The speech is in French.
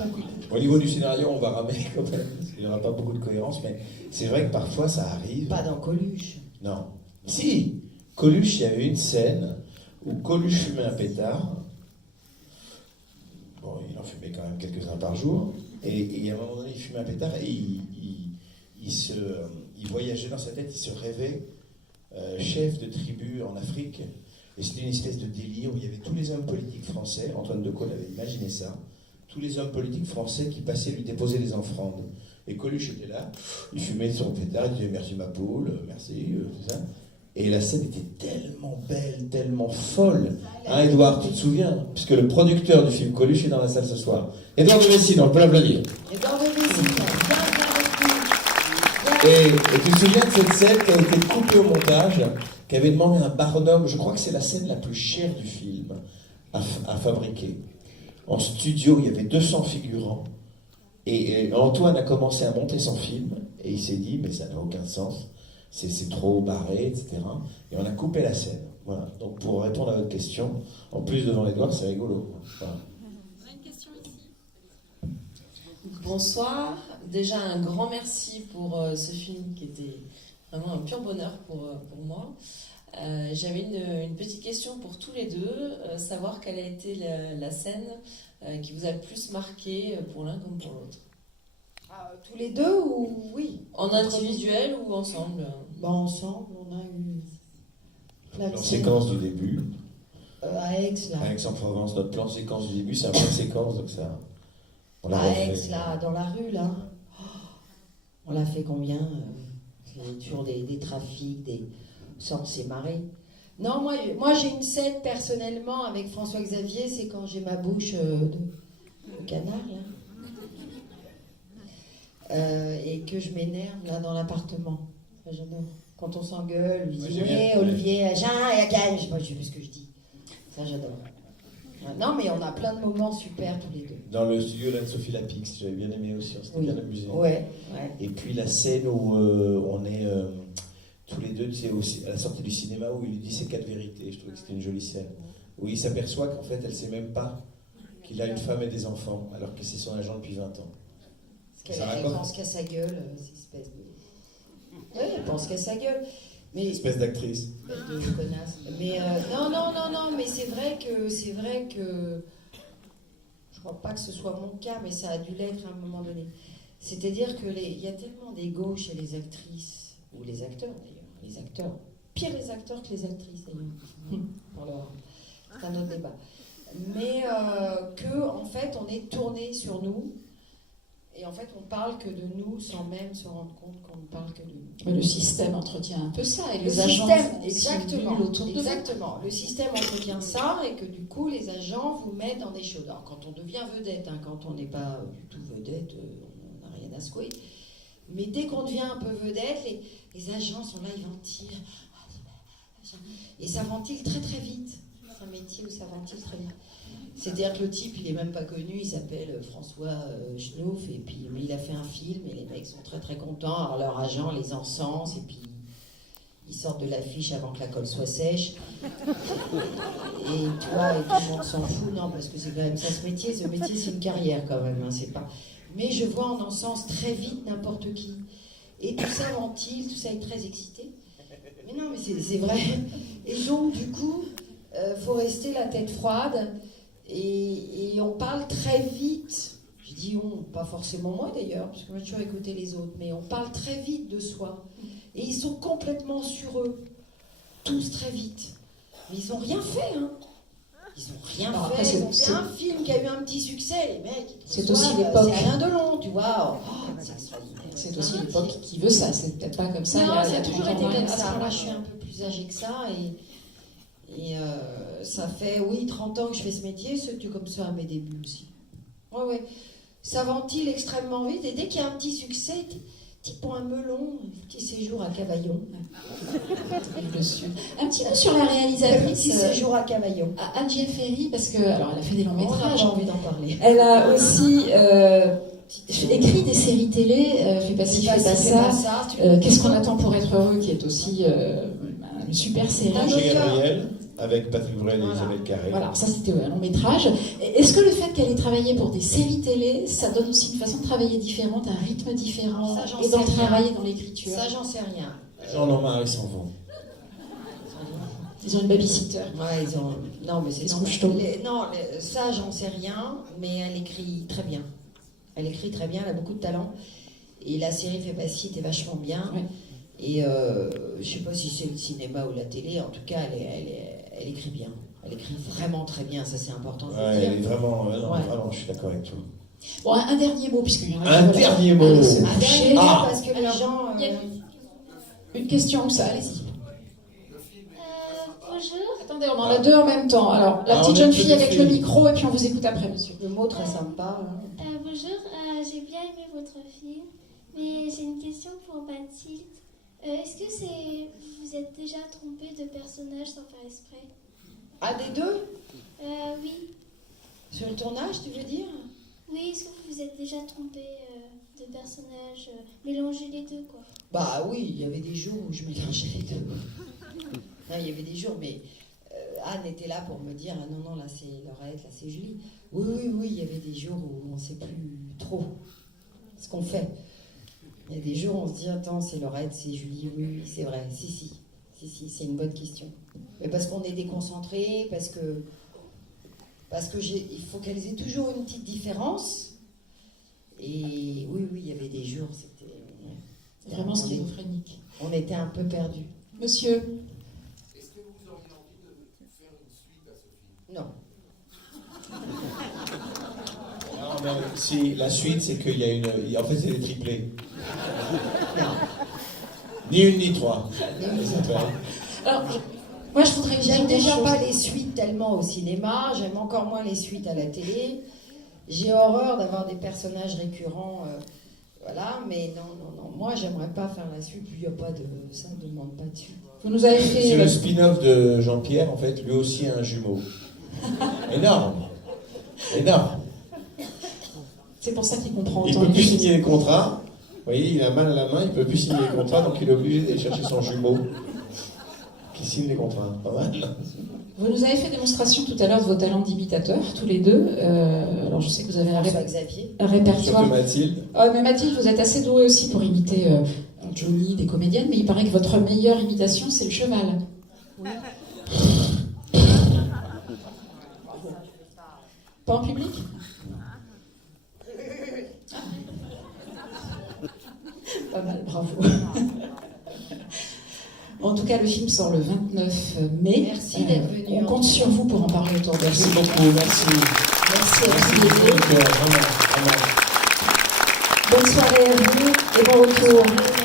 à coup. Au niveau du scénario, on va ramer quand même, parce qu'il n'y aura pas beaucoup de cohérence, mais c'est vrai que parfois ça arrive. Pas dans Coluche. Non. Si, Coluche, il y avait une scène où Coluche fumait un pétard. Bon, il en fumait quand même quelques-uns par jour. Et à un moment donné, il fumait un pétard et il voyageait dans sa tête, il se rêvait chef de tribu en Afrique. Et c'était une espèce de délire où il y avait tous les hommes politiques français, Antoine de Caunes avait imaginé ça, tous les hommes politiques français qui passaient lui déposer des offrandes. Et Coluche était là, il fumait son pétard, il disait merci ma poule, merci, tout ça. Et la scène était tellement belle, tellement folle. Hein, Édouard, tu te souviens? Puisque le producteur du film Coluche est dans la salle ce soir. Édouard de Messine, on peut l'applaudir. Édouard de Messine, et tu te souviens de cette scène qui a été coupée au montage, qui avait demandé un barnum, je crois que c'est la scène la plus chère du film, à fabriquer. En studio, il y avait 200 figurants. Et Antoine a commencé à monter son film, et il s'est dit, mais ça n'a aucun sens. C'est trop barré, etc. Et on a coupé la scène. Voilà. Donc pour répondre à votre question, en plus devant Édouard, c'est rigolo. Voilà. On a une question ici. Bonsoir. Déjà un grand merci pour ce film qui était vraiment un pur bonheur pour moi. J'avais une petite question pour tous les deux, savoir quelle a été la scène qui vous a le plus marqué pour l'un comme pour l'autre. Tous les deux ou oui? En individuel ou ensemble? Ensemble, on a eu plein de Plan scènes. séquence du début. À Aix, là. À Aix-en-Provence, notre plan séquence du début, c'est un plan séquence, donc ça. On l'a À refait. Aix, là, dans la rue, là. Oh, on l'a fait combien Il y a toujours des trafics, ça, on s'est marré. Non, moi j'ai une scène personnellement avec François Xavier, c'est quand j'ai ma bouche de canard, là. Et que je m'énerve là dans l'appartement. Ça, j'adore. Quand on s'engueule, lui dit Olivier, Jean, je sais pas ce que je dis. Ça, j'adore. Non, mais on a plein de moments super tous les deux. Dans le studio d'Anne-Sophie Lapix, j'avais bien aimé aussi, on s'était bien amusé. Ouais. Et puis la scène où on est tous les deux, tu sais, à la sortie du cinéma, où il lui dit ses 4 vérités, je trouvais que c'était une jolie scène. Où il s'aperçoit qu'en fait, elle sait même pas qu'il a une femme et des enfants, alors que c'est son agent depuis 20 ans. Parce qu'elle pense qu'à sa gueule, cette espèce de... Oui, elle pense qu'à sa gueule. Mais... Espèce d'actrice. Espèce de connasse. Mais non, mais c'est vrai que... Je crois pas que ce soit mon cas, mais ça a dû l'être à un moment donné. C'est-à-dire qu'il y a tellement d'ego chez les actrices, ou les acteurs d'ailleurs, les acteurs, pire les acteurs que les actrices d'ailleurs. Alors, c'est un autre débat. Mais que, en fait, on est tourné sur nous. Et en fait, on parle que de nous sans même se rendre compte qu'on ne parle que de nous. Mais le système entretient un peu ça. Et Le les agents système, autour de exactement. Le système entretient ça et que du coup, les agents vous mettent dans des choses. Alors, quand on devient vedette, quand on n'est pas du tout vedette, on n'a rien à secouer. Mais dès qu'on devient un peu vedette, les agents sont là, ils ventilent. Et ça ventile très très vite. C'est un métier où ça ventile très vite. C'est-à-dire que le type, il est même pas connu, il s'appelle François Schnouf, et puis mais il a fait un film, et les mecs sont très très contents, alors leur agent les encense, et puis ils sortent de l'affiche avant que la colle soit sèche. Et toi, et tout le monde s'en fout, non, parce que c'est quand même ça ce métier c'est une carrière quand même, c'est pas... Mais je vois en encense très vite n'importe qui. Et tout ça ventile, tout ça est très excité. Mais non, mais c'est vrai. Et donc, du coup, faut rester la tête froide. Et on parle très vite, je dis on, pas forcément moi d'ailleurs, parce que moi je suis toujours écouter les autres, mais on parle très vite de soi. Et ils sont complètement sur eux, tous très vite. Mais ils n'ont rien fait, hein. Ils n'ont rien fait, ils ont fait un film qui a eu un petit succès, les mecs. C'est aussi l'époque. C'est Alain Delon, tu vois. C'est aussi l'époque qui veut ça, c'est peut-être pas comme ça. Non, il y a ça a toujours 30 été ans, comme ça. Moi je suis un peu plus âgée que ça et ça fait, 30 ans que je fais ce métier, c'était comme ça à mes débuts aussi. Ouais. Ça ventile extrêmement vite, et dès qu'il y a un petit succès, type pour un melon, un petit séjour à Cavaillon. Un petit mot sur la réalisatrice. Un petit séjour à Cavaillon. Anne Ferry, parce que, alors elle a fait des longs métrages. J'ai envie d'en parler. Elle a aussi écrit des séries télé, Fais pas ci, fais pas ça. Qu'est-ce qu'on attend pour être heureux, qui est aussi une super série. Chez Gabriel. avec Patrick Bruel et Voilà. Isabelle Carré. Voilà, ça c'était un long métrage. Est-ce que le fait qu'elle ait travaillé pour des séries télé, ça donne aussi une façon de travailler différente, un rythme différent, Ça, j'en et dans le sais rien. travail et dans l'écriture? Ça, j'en sais rien. Jean Normand, ils s'en vont. Ils ont une babysitter. Ouais, ils ont... Non, mais c'est Ils se non, couchent tôt. ça, j'en sais rien, mais elle écrit très bien. Elle écrit très bien, elle a beaucoup de talent. Et la série Fais pas ci, t'es vachement bien. Ouais. Et je sais pas si c'est le cinéma ou la télé, en tout cas, elle écrit bien. Elle écrit vraiment très bien, ça c'est important de le Ouais, dire. elle est vraiment, non, Ouais. vraiment, je suis d'accord avec toi. Bon, un dernier mot, puisqu'il y en a Un qui veulent dernier mot. aller se Un coucher. dernier mot, Ah. parce que les gens... il y a- Une question, ça, allez-y. Bonjour. Attendez, on en a deux en même temps. Alors, la Ah, petite on jeune est fille deux avec filles. le micro, et puis on vous écoute après, monsieur. Le mot très sympa. Hein. Bonjour, j'ai bien aimé votre film, mais j'ai une question pour Mathilde. Est-ce que vous êtes déjà trompé de personnage sans faire exprès? Ah, des deux? Oui. Sur le tournage, tu veux dire? Oui, est-ce que vous vous êtes déjà trompé de personnage, mélangé les deux, quoi? Bah oui, il y avait des jours où je mélangeais les deux. Non, il y avait des jours, mais Anne était là pour me dire ah non, non, là c'est Laurette, là c'est Julie. Oui, oui, oui, il y avait des jours où on ne sait plus trop ce qu'on fait. Il y a des jours où on se dit attends, c'est Laurette, c'est Julie, oui, oui, c'est vrai, si, c'est une bonne question. Mais parce qu'on est déconcentré, parce que il faut qu'elles aient toujours une petite différence. Et oui, oui, il y avait des jours, c'était Vraiment schizophrénique. on était un peu perdus. Monsieur, Est-ce que vous auriez envie de faire une suite à ce film? Non. Non, mais si, la suite, c'est qu'il y a une. En fait, c'est des triplés. Ni une ni trois. alors, moi je voudrais dire J'aime des déjà choses. pas les suites tellement au cinéma, j'aime encore moins les suites à la télé. J'ai horreur d'avoir des personnages récurrents, voilà, mais non, moi j'aimerais pas faire la suite, il n'y a pas de... ça ne demande pas dessus. Vous nous avez C'est fait... le spin-off de Jean-Pierre, en fait, lui aussi a un jumeau. Énorme. Énorme. C'est pour ça qu'il comprend Il autant peut de plus choses. signer les contrats. Vous voyez, il a mal à la main, il peut plus signer les contrats, donc il est obligé d'aller chercher son jumeau qui signe les contrats. Pas mal. Vous nous avez fait démonstration tout à l'heure de vos talents d'imitateur, tous les deux. Alors je sais que vous avez François Xavier. un répertoire. Surtout Mathilde. Ah, mais Mathilde, vous êtes assez douée aussi pour imiter Johnny, des comédiennes, mais il paraît que votre meilleure imitation, c'est le cheval. Pas en public? Pas mal, bravo. En tout cas, le film sort le 29 mai. Merci d'être venu, On en compte tout sur cas. vous pour en parler autour de Merci vous. beaucoup, merci. Merci à Merci tous les beaucoup, deux. vraiment, vraiment. Bonne soirée à vous et bon retour.